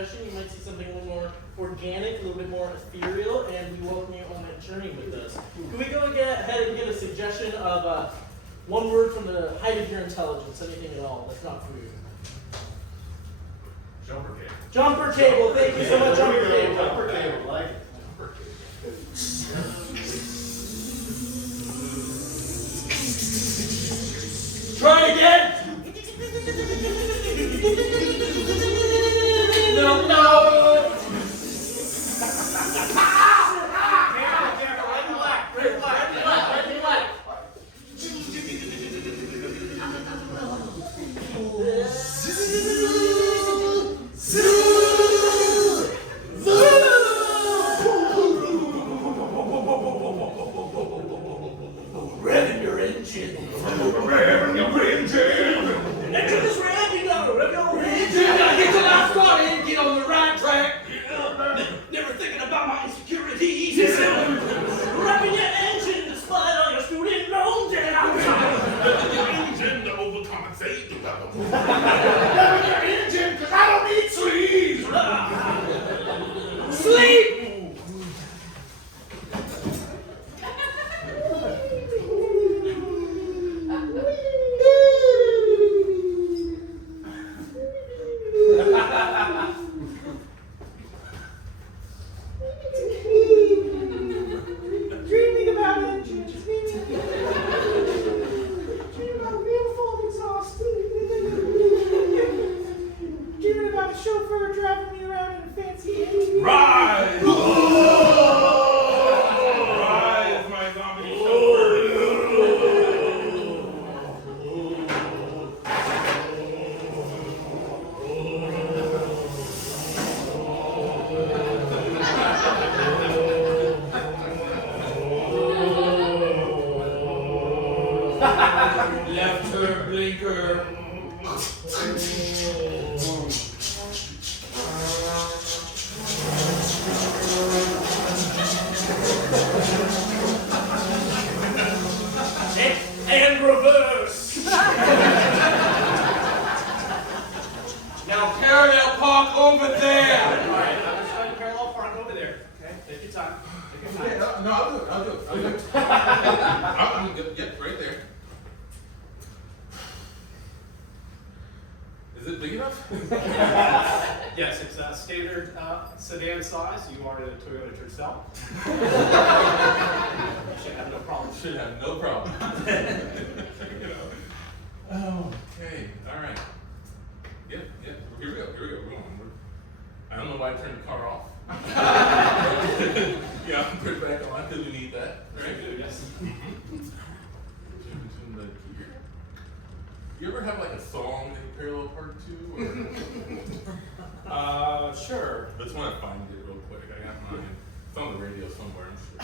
suggestion, you might see something a little more organic, a little bit more ethereal, and we welcome you on that journey with us. Can we go ahead and get a suggestion of one word from the height of your intelligence, anything at all that's not food? Jumper cable. Jumper cable, thank you so much, jumper cable. Jumper cable, like it. Jumper cable. Try it again! No, no! Revving your engine. Revving your engine. Engine is revving now. Rev your engine. Gotta get to my start and get on the right track. Never thinking about my insecurities. Revving your engine despite all your student loans and Revving your engine to overcompensate. Revving your engine because I don't need sleeves. sleep. Dreaming about engines, dreaming about beautiful exhaust, dreaming about a chauffeur driving me around in a fancy engine. Rise! Rise, my zombie chauffeur. Left her blinker. And reverse. Now parallel park over there. All right, I'm just going to parallel park over there. Okay, take your time. Take your time. No, I'll do it. I'm good. Yep, right there. Is it big enough? Yes, it's a standard sedan size. You are in a Toyota Tercel. Should have no problem. Should have no problem. Okay, all right. Yep. Here we go. We're going. I don't know why I turned the car off. Yeah, I'll put it back on because we need that, right? Yes. You ever have like a song that you parallel park to? Or? Sure. I just want to find it real quick. I got mine. It's on the radio somewhere, I'm sure.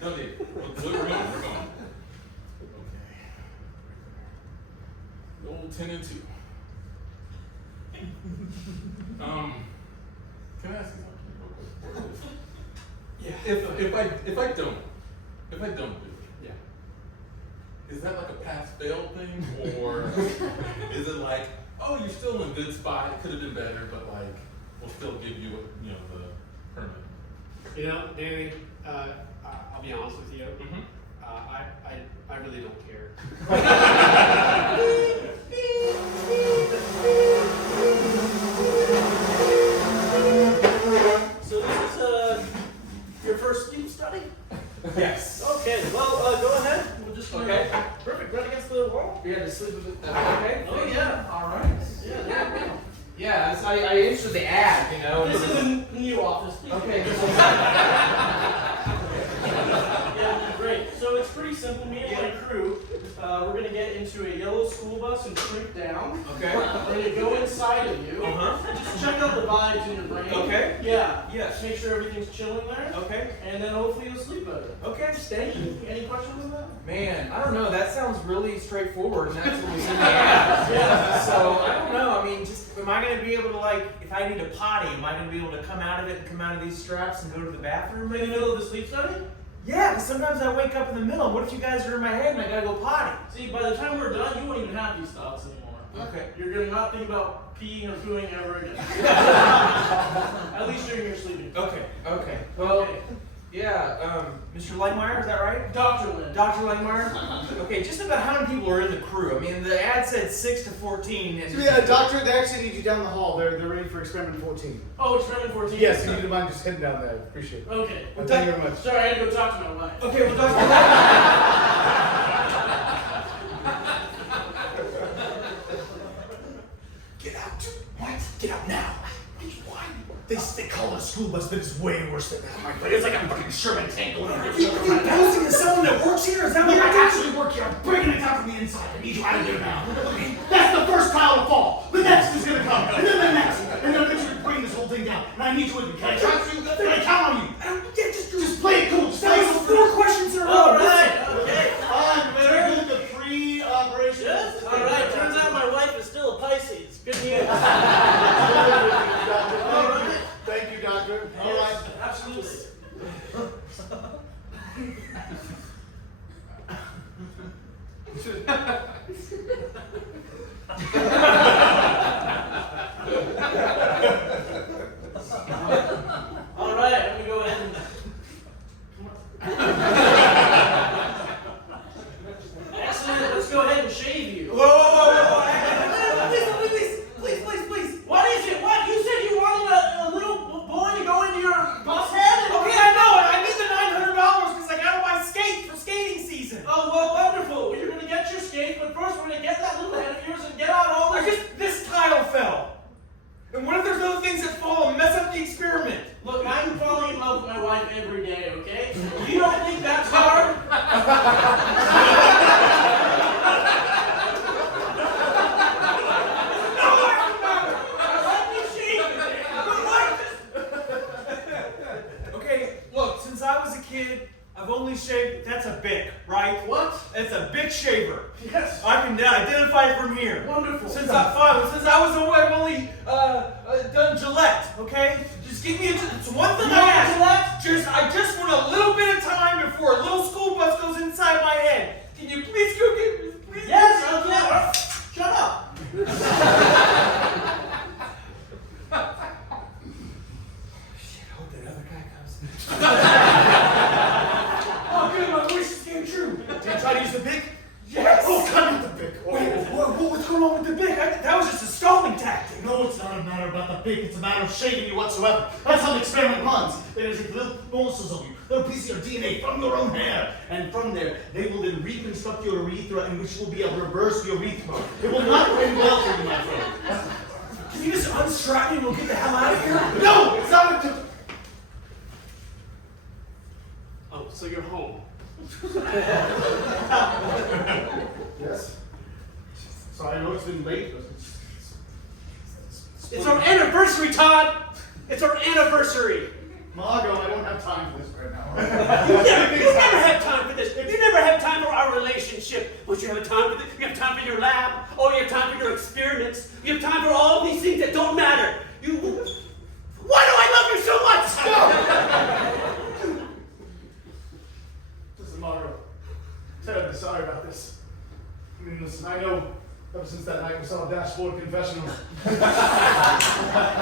No need. We're going. Okay. The old 10 and 2. Can I ask you something real quick? Yeah. If I don't do it, Yeah. is that like a pass-fail thing, or is it like, oh, you're still in a good spot, it could have been better, but like, we'll still give you, the permit? You know, Danny, I'll be honest with you. Mm-hmm. I really don't care. So this is your first sleep study? Yes. Okay, well, go ahead. We'll just Okay. Perfect, right against the wall. We had to sleep with it. Okay. Oh, yeah. All right. Yeah. Yeah, I answered the ad, you know. This is a new office. Okay. Yeah, great. So it's pretty simple. Me and my crew, we're going to get into a yellow school bus and shrink down. Okay. We're going to go inside of you. Just check out the vibes in your brain. Okay. Yeah. Yes. Make sure everything's chilling there. Okay. And then hopefully you'll sleep better. Okay, thank you. Any questions on that? Man, I don't know. That sounds really straightforward, and that's what was in the ad. Yeah. So I don't know. I mean, just am I going to be able to, like, if I need a potty, am I going to be able to come out of it and come out of these straps and go to the bathroom? In the middle of the sleep study? Yeah, because sometimes I wake up in the middle. What if you guys are in my head and I gotta go potty? See, by the time we're done, you won't even have these thoughts anymore. Okay. You're gonna not think about peeing or pooing ever again. At least during your sleeping. Okay. Well, Okay. yeah, Mr. Langmeyer, is that right? Dr. Lynn. Dr. Langmeyer? Okay, just about how many people are in the crew? I mean, the ad said 6 to 14. And So yeah, doctor, they actually need you down the hall. They're ready for experiment 14. Oh, experiment 14? Yes, if you don't mind just heading down there. Appreciate it. Okay. Thank you very much. Sorry, I had to go talk to my wife. Okay, well, Dr. Langmeyer. Get out. What? Get out now. Why? They call it a school bus, but it's way worse than that, my friend. It's like a fucking Sherman tank going on. You posing as someone that works here? Is that what I you're doing? actually work here. I'm breaking it down from the inside. I need you out of here now. That's the first tile to fall. The next is gonna come. And then the next. And then eventually bring this whole thing down. And I need you with me. Can I trust you? Can I count on you? Yeah, Just play it cool. Just play it cool. 4 questions in a row. Alright, okay. I'm very good at the pre-operation. Yes? Alright, turns out my wife is still a Pisces. Good news. Alright. Thank you, doctor. All right. Yes, absolutely. Alright, I'm gonna go ahead and excellent, let's go ahead and shave you. Whoa. Please. What is it? What? You said you wanted a little boy to go into your bus head? Okay, I know. I need the $900 because I gotta buy skates for skating season. Oh, well, wonderful. Well, you're going to get your skate, but first we're going to get that little head of yours and get out all this. This tile fell. And what if there's other things that fall and mess up the experiment? Look, I'm falling in love with my wife every day, okay? You don't think that's hard? Okay, look, since I was a kid, I've only shaved, that's a Bic, right? What? It's a Bic shaver. Yes. I can identify it from here. Wonderful. Since I was away, I've only done Gillette, okay? Just give me it's one thing You I want ask. I just want a little bit of time before a little school bus goes inside my head. Can you please go get me? Please? Yes, okay. Shut up. Shit, I hope that other guy comes. Oh, good, my wish came true. Did you try to use the Bic? Yes. Oh, cut out the Bic. Wait, what's going on with the Bic? That was just a stalling tactic. No, it's not a matter about the Bic. It's a matter of shaving you whatsoever. That's how the experiment runs. They take little morsels of you, little pieces of your DNA from your own hair. And from there, they will then reconstruct your urethra, and which will be a reverse urethra. It will not end well for you, my friend. Can you just unstrap me and we'll get the hell out of here? No, it's not a... Oh, so you're home. Yes. Sorry, I know it's been late, but It's our anniversary, Todd! It's our anniversary! Margot, I don't have time for this right now. You never have time for this. You never have time for our relationship. But you have time for this. You have time for your lab. Oh, you have time for your experiments. You have time for all these things that don't matter. Why do I love you so much? Listen, Margot, terribly sorry about this. I mean, listen, I know ever since that night we saw a dashboard confessional, I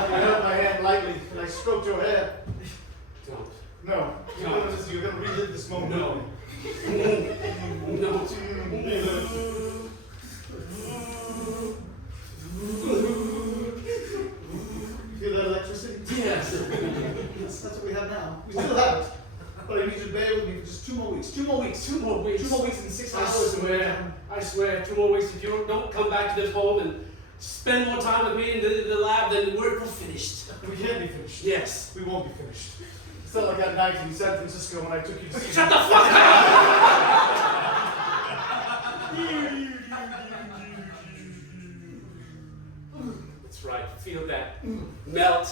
held my hand lightly and I stroked your hair. Don't. No, you're gonna relive this moment. No. No. You feel that electricity? Yes. That's what we have now. We still have it. But I need you to bear with me for just 2 more weeks. 2 more weeks. 2 more weeks. 2 more weeks and 6 I hours. swear, 2 more weeks. If you don't come back to this home and spend more time with me in the lab, then we're finished. We can't be finished. Yes. We won't be finished. It's not like that night in San Francisco when I took you to see. Shut the fuck up! That's right. Feel that melt.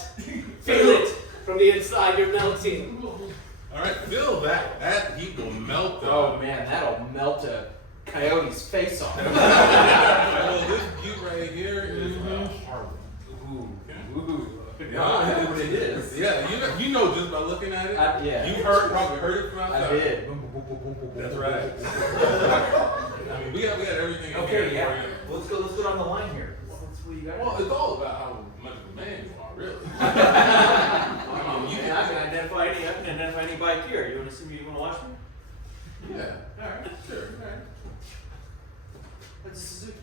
Feel it from the inside. You're melting. All right, feel that. That heat will melt them. Oh man, that'll melt a coyote's face off. Well, this heat right here is hard. Ooh. Okay. Ooh. Yeah. What it is. Yeah, you know just by looking at it. Yeah. You probably heard it from outside. I did. That's right. I mean, we got everything in Okay, here yeah. for you. Let's go down the line here. Let's what you got. Well, it's all about how much of a man you are, really. I can identify any bike here. You want to see me? You want to watch me? Yeah. All right. Sure. All right. That's a Suzuki.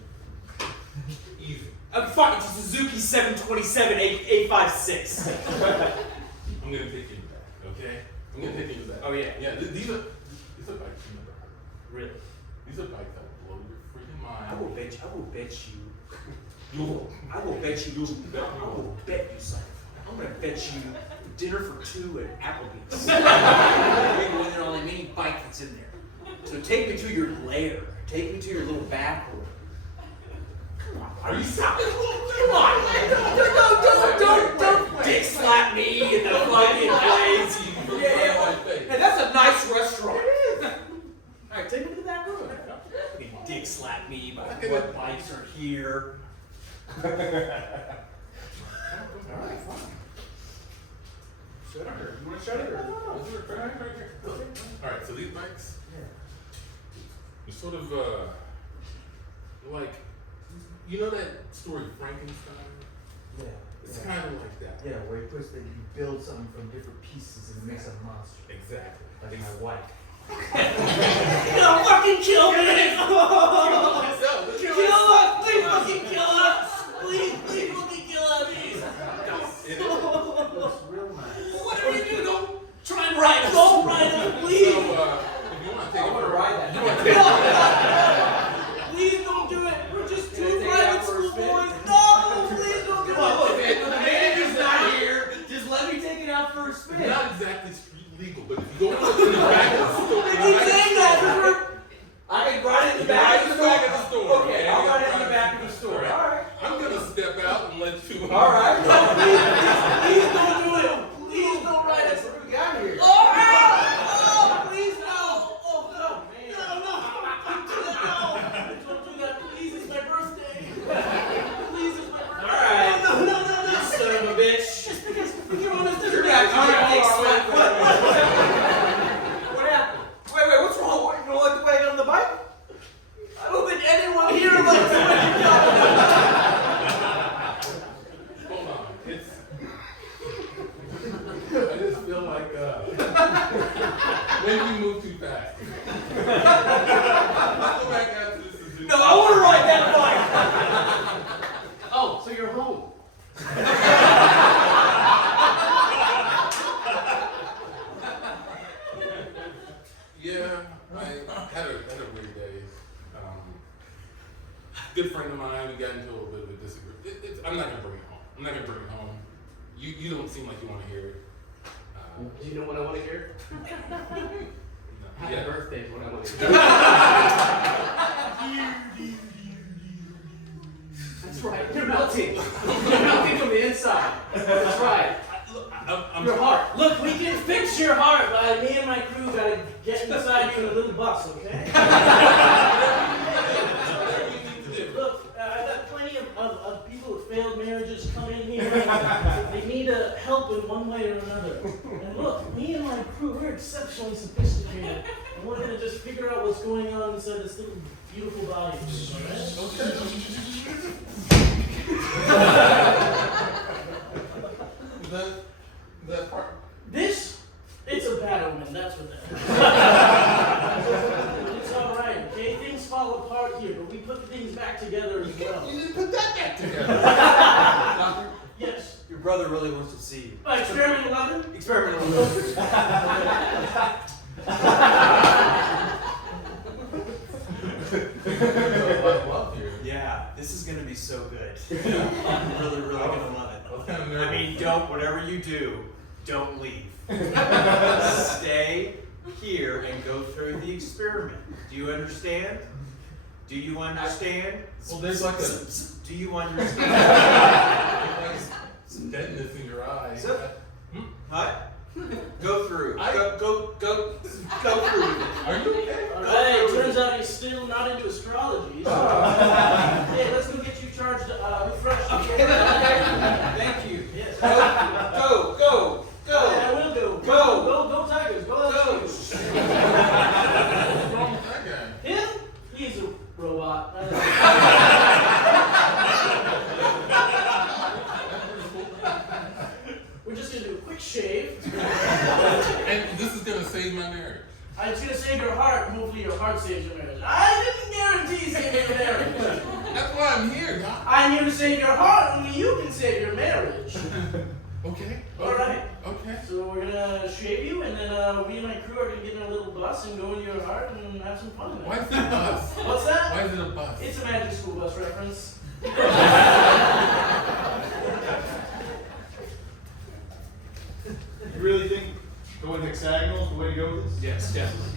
Easy. I'm fine. It's a Suzuki 727 856. I'm gonna take you back. Okay. I'm gonna take you back. Oh yeah. Yeah. These are bikes you never heard. Really? These are bikes that will blow your freaking mind. I will bet you. I will bet you something. I'm gonna bet you dinner for two at Applebee's. When there are only many bike that's in there. So take me to your lair. Take me to your little back room. Come on, are you stopping? Come on, don't dick slap me in the fucking place. Yeah, that's a nice restaurant. All right, take me to the back room. You can dick slap me about what bikes are here. All right, fine. Shut up here. You want to shut it or? All right. So these bikes, they're sort of like, you know that story Frankenstein? Yeah. It's kind of like that. Yeah, where he builds something from different pieces and makes a monster. Exactly. Like my wife. Don't fucking kill me! Kill us! Please fucking kill us! Please fucking kill us! Looks real nice. Whatever you do, don't try and ride us. Don't ride us, please! So, if you want to take I want to ride that. Please don't do it. We're just Can I two take it private out for a school spin? boys. No, please don't do Come on, look, it. man, the manager's not here. Just let me take it out for a spin. not exactly street legal, but if you go to the back of the store, They keep saying that. I can ride in the back of the back of the store. store. Okay, I'll ride in the back of the store. All right. I'm gonna step out and let you. All right. Please don't do it. Please don't ride us. What do we got here? Oh, please no. Oh, no. No. Don't do that. Please, it's my birthday. Please, it's my birthday. All right. No. You son of a bitch. Just because you're on this You're not coming to dick slap. What happened? Wait, what's wrong? What, you don't like the way I got on the bike? I don't think anyone here likes it when you go. Hold on. I just feel like maybe you move too fast. Let's go back out to the Suzuki. No, I want to ride that bike. Oh, so you're home. Yeah, I had a weird day. Good friend of mine, we got into a little bit of a disagreement. I'm not gonna bring it home. You don't seem like you want to hear it. Do you know what I want to hear? Happy Yeah. birthday is what I want to hear. That's right. You're melting. You're melting from the inside. That's right. I'm Your heart. Look, we can fix your heart, but me and my crew gotta get inside you in a little bus, okay? Look, I've got plenty of people with failed marriages come in here. They need help in one way or another. And look, me and my crew, we're exceptionally sophisticated. And we're gonna just figure out what's going on inside this little beautiful body of yours, alright? that part. It's a bad omen, that's what that is. It's alright, okay? Things fall apart here, but we put things back together as well. You didn't put that back together. Doctor, Yes. your brother really wants to see you. Experiment 11? Experimental. Yeah, this is gonna be so good. I'm really gonna love it. I was kind of nervous. I mean, whatever you do, don't leave. Stay here and go through the experiment. Do you understand? Do you understand? Well, there's like Do you understand? some deadness in your eye. So- What? Go through. I- Go through with it. Are you okay? Hey, it turns out he's still not into astrology. So. Hey, let's go get you charged, refreshed. Thank you. Yes. Go. I will I'm just gonna save your heart, and hopefully your heart saves your marriage. I didn't guarantee saving your marriage. That's why I'm here, Doc. I'm here to save your heart, only you can save your marriage. Okay. All right. Okay. So we're gonna shave you, and then we and my crew are gonna get in a little bus and go into your heart and have some fun in Why there. is it a bus? What's that? Why is it a bus? It's a magic school bus reference. You really think going hexagonal is the way to go with this? Yes, definitely.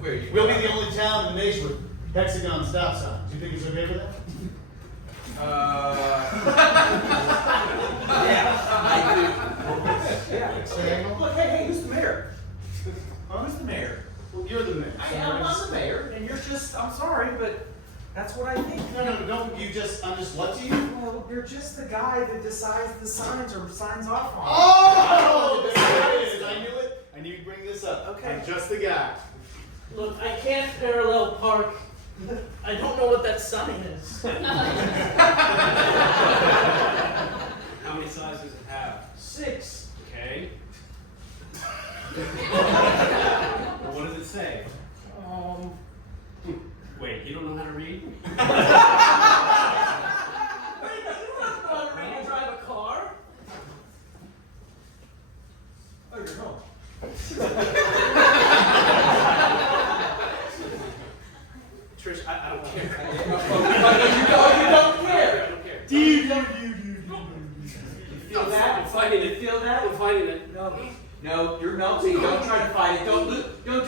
Where are you? We'll be the only town in the nation with hexagon stop signs. Do you think it's okay with that? Yeah, I do. Yeah. Hexagonal? Look, hey, who's the mayor? Who's the mayor? Well, you're the mayor. I'm the mayor, and you're just, I'm sorry, but that's what I think. No, don't you just, I'm just what to you? Well, you're just the guy that decides the signs or signs off on. Oh, there it is. I knew it. I knew you'd bring this up. Okay. I'm just the guy. Look, I can't parallel park. I don't know what that sign is. How many sides does it have? 6. Okay. Well, what does it say? Wait, you don't know how to read? Wait, you don't have to know how to read and drive a car. Oh, you're home. Trish, I don't care. You don't care. I don't care. Feel that? I'm fighting it. Feel that? I'm fighting it. No, you're melting. Don't try to fight it. Don't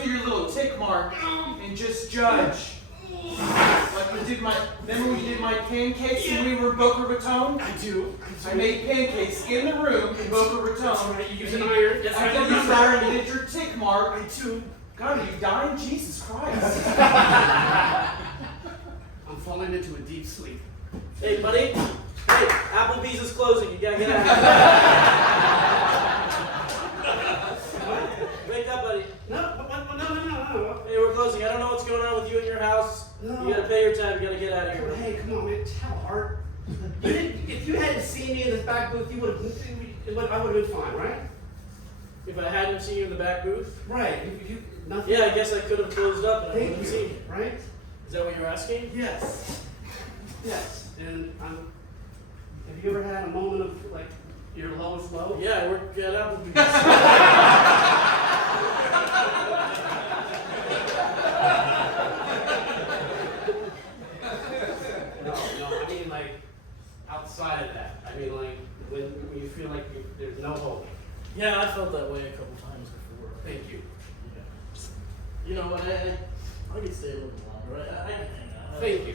do your little tick mark and just judge. Like we did remember when you did my pancakes when we were Boca Raton? I do. I made pancakes in the room in Boca Raton. You use an iron. Yes, I I did use this iron and did your tick mark. I do. God, are you dying? Jesus Christ. I'm falling into a deep sleep. Hey, buddy. Hey, Applebee's is closing. You gotta get out of here. Wake up, buddy. No. Hey, we're closing. I don't know what's going on with you and your house. No. You gotta pay your tab. You gotta get out of here. Hey, come on, man. Tell Art. If you hadn't seen me in this back booth, I would have been fine, right? If I hadn't seen you in the back booth, Right. Nothing. yeah, I guess I could have closed up and I Thank wouldn't you. seen you. Right? Is that what you're asking? Yes. Yes. And have you ever had a moment of like your lowest low? Yeah, I work at Applebee's. No, I mean like outside of that. I mean like when you feel like there's no hope. Yeah, I felt that way a couple times before. Thank you. Yeah. You know what? I could stay a little longer. I can hang out. Thank you.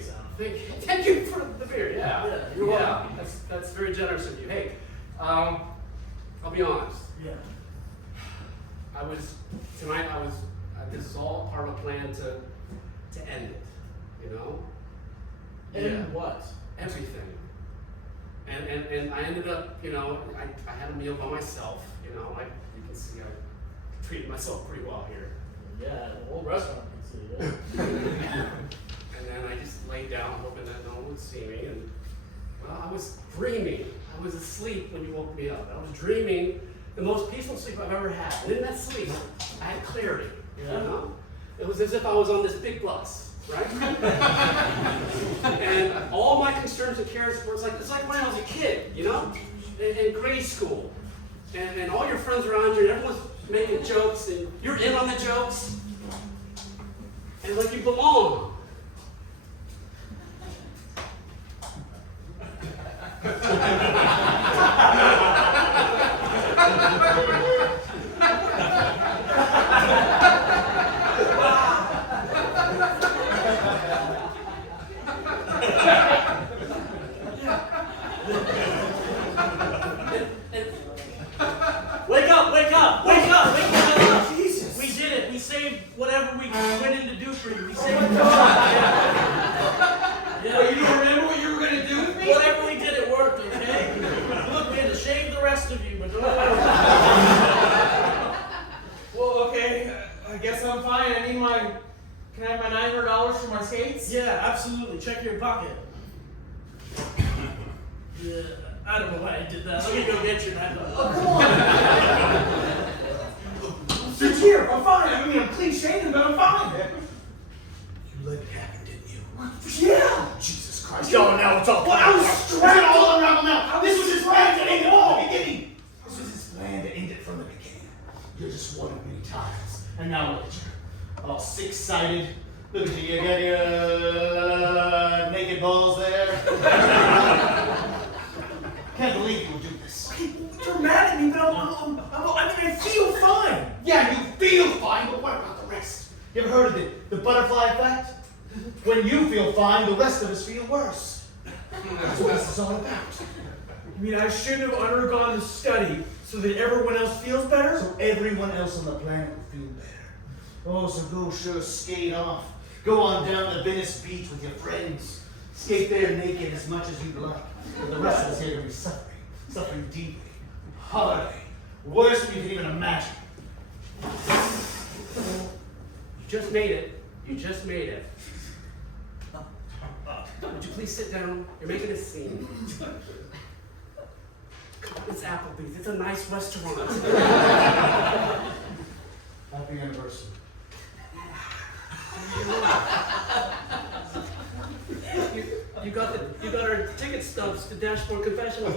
Thank you for the beer. Yeah. Yeah, you're welcome. That's very generous of you. Hey, I'll be honest. Yeah. This is all part of a plan to end it. You know. And what? Everything. And I ended up, I had a meal by myself, like you can see I treated myself pretty well here. Yeah, the whole restaurant can see it. And then I just laid down hoping that no one would see me, and well, I was dreaming. I was asleep when you woke me up. I was dreaming the most peaceful sleep I've ever had. And in that sleep, I had clarity, Yeah. It was as if I was on this big bus, right? And all my concerns and cares were, it's like when I was a kid, in grade school. And all your friends around you, and everyone's making jokes, and you're in on the jokes. And like you belong. Wake up! Wake up! Wake up! Wake up! Jesus. We did it. We saved whatever we went in to do for you. We saved it. Oh, you don't remember what you were going to do with me? Whatever we did, it worked, okay? Look, we had to shave the rest of you, but don't worry. Well, okay, I guess I'm fine. Can I have my $900 for my skates? Yeah, absolutely. Check your pocket. Yeah, I don't know why I did that. Let me go get your $9. Oh, come on. Since here, I'm fine. I mean, I'm clean shaven, but I'm fine. You let it happen, didn't you? Yeah. Jesus Christ. Oh, now it's all Well, I was strapped all around now. This was his plan to end it from the beginning. This was his plan to end it from the beginning. You're just one of many times. And now look at you. All six-sided. Look at you. You got your naked balls there. Can't believe you would do this. Okay, you're mad at me, but I mean, I feel fine. Yeah, you feel fine, but what about the rest? You ever heard of the butterfly effect? When you feel fine, the rest of us feel worse. That's what this is all about. You mean I shouldn't have undergone the study so that everyone else feels better? So everyone else on the planet will feel better. Oh, so go sure skate off. Go on down to Venice Beach with your friends. Skate there naked as much as you'd like. But the rest of us here will be suffering deeply. Hard. Worse than you can even imagine. You just made it. You just made it. Would you please sit down? You're making a scene. Come on, it's Applebee's. It's a nice restaurant. Happy anniversary. You got our ticket stubs to Dashboard Confessional.